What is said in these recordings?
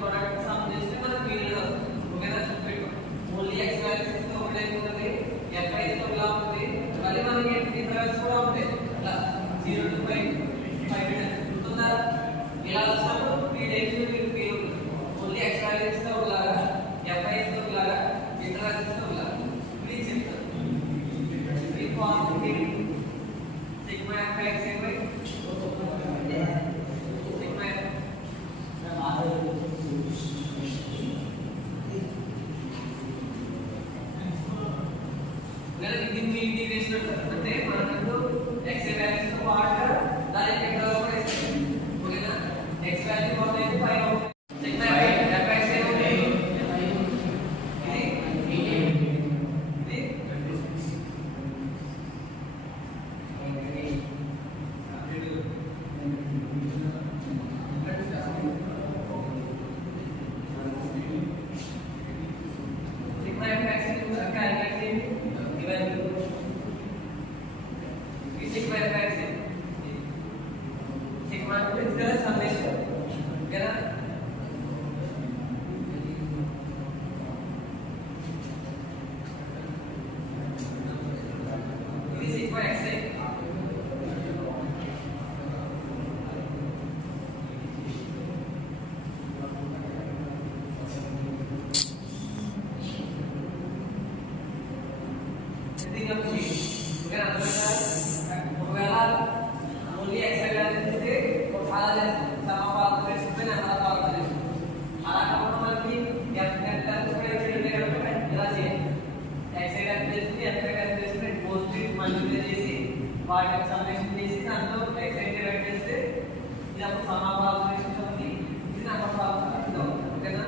Product some చేస్తే మనకు period వస్తుంది. ఓకేనా? చూపెట్టు. ఓన్లీ x వాల్యూస్ ఇస్తే ఒకటే ఉంటుంది, fy ఇస్తే ఇలా ఉంటుంది. మళ్ళీ మనకి ఇంటర్వెల్స్ కూడా ఉంటాయి. ఇలా 0 to 5 ఉంటుందా? ఇలా వచ్చినప్పుడు ఈ టైప్స్ మీరు పీరియడ్ ఉంటుంది. ఓన్లీ x వాల్యూస్ ఇస్తే ఒకలాగా, fy ఇస్తే ఒకలాగా, ఇంటర్వెల్స్ ఇస్తే ఒకలాగా. ప్లీజ్ చెప్తాను. ఈ formula sigma fx sigma integration అంటే మనకు x వాల్యూస్ తో పాటు దాని ఇంటెగ్రల్ కూడా ఇస్తాం. ఓకేనా? x వాల్యూ పోతే 5 అవుతుంది. సిగ్మా fx ఏమవుతుంది? వాటికి సమ్మేషన్ చేసి దాంట్లో x డివైడ్ చేస్తే ఇది అప్పుడు సమ్ ఆఫ్ ఆపరేషన్స్ అవుతుంది. ఇది సమ్ ఆఫ్ ఆపరేషన్స్ అవుతుంది. ఓకేనా?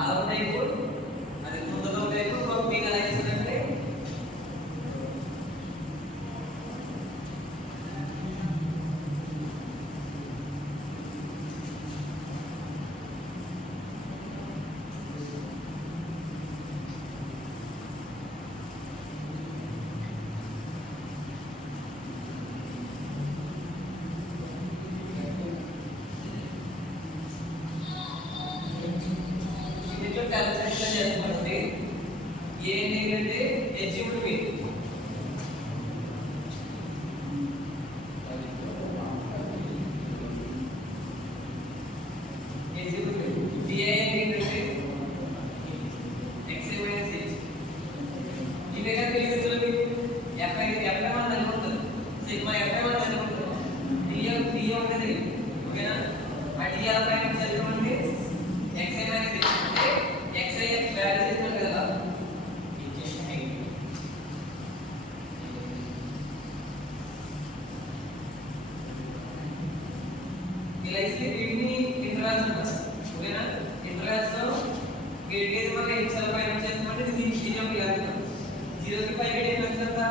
అలా టైపు అది ముందులో టైపు మీకు ఎలా ఇస్తుందంటే క్యాలిక్యులేషన్ చేస్తామంటే ఏ ఏంటంటే అచీవ్డ్ మీ అచీవ్డ్ మీ ఏ ఏంటంటే x మైనస్ h ఇవేగా తెలియదు. fy మనం అనుకుంటాం, సిగ్మా fy మనం అనుకుంటాం, d ఉంటుంది. ఓకేనా? ఆ d fy నుంచి చదువుకోండి. x మైనస్ h అంటే x వాల్యూస్ ఇస్తాం కదా, ఇలా ఇస్తే వీటిని ఇంటర్వెల్స్ అంటారు. ఓకేనా? ఇంటర్వెల్స్ లో గేట్ గేట్ వల్ల హెచ్ఎల్ పై వచ్చేస్తామంటే ఇది 0 కి లాగుతాం. 0 కి 5 గేట్ ఎంత వస్తుందా?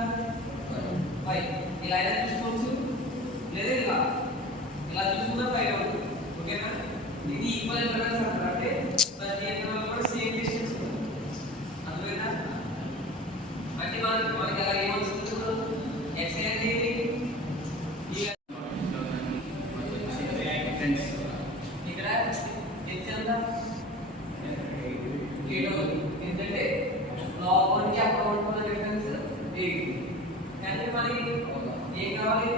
5. ఇలా అయినా చూసుకోవచ్చు, లేదా ఇలా చూసుకున్నా 5 అవుతుంది. ఓకేనా? ఇది ఈక్వల్ ఇంటర్వెల్స్ అంటారు. అంటే ప్రతి ఇంటర్వెల్ కూడా సేమ్ డిస్టెన్స్ ఉంటుంది. అందువల్ల అంటే మనకి అలా ఏమొస్తుంది? x అనేది ఇక్కడ h ఎంత? 7. ఎందుకంటే log 1 కి అప్పుడు ఉన్న డిఫరెన్స్ 8. అంటే మనకి ఏం కావాలి?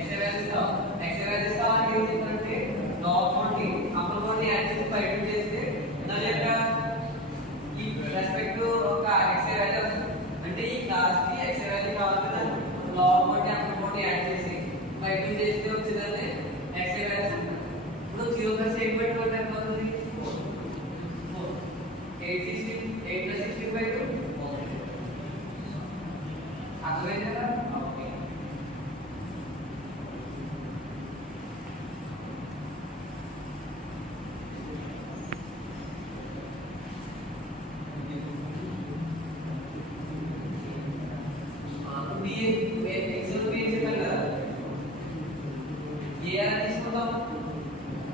x వాల్యూస్ కావాలి. x వాల్యూస్ కావాలంటే ఏం చేయాలంటే log 1 కి అప్పుడు కొన్ని యాడ్ చేసి 5 చేస్తే దాని యొక్క ఈ రెస్పెక్ట్ ఒక x వాల్యూ వస్తుంది. అంటే ఈ క్లాస్ కి x వాల్యూ కావాలి కదా, log 1 కి అప్పుడు కొన్ని యాడ్ చేసి 5 చేస్తే వచ్చిందంటే x వాల్యూస్ ఉంటుంది. ఇప్పుడు 0 ప్లస్ 8 బై 2 ఎంత అవుతుంది? 4. 8 ప్లస్ 16 బై 2 అర్థమైంది కదా? ఓకే.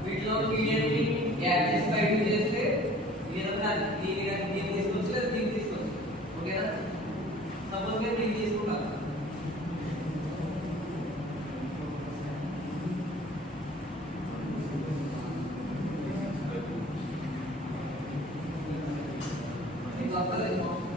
వీటిలో పీడిఎఫ్ యాడ్ చేసి బయట చేస్తే దీన్ని తీసుకోవచ్చు లేదా దీన్ని తీసుకోవచ్చు. ఓకేనా? సపోజ్ నేను దీన్ని తీసుకుంటాను. తప్పలేదు